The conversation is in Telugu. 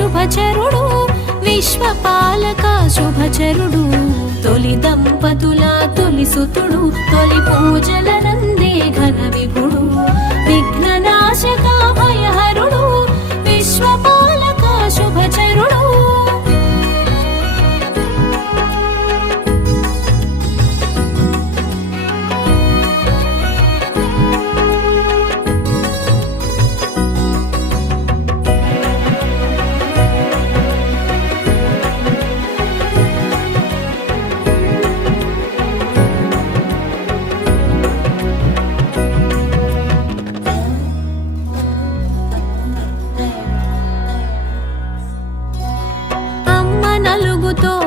శుభచరుడు విశ్వపాలక శుభచరుడు తొలి దంపతుల తొలి సుతుడు తొలి పూజల నందే butuh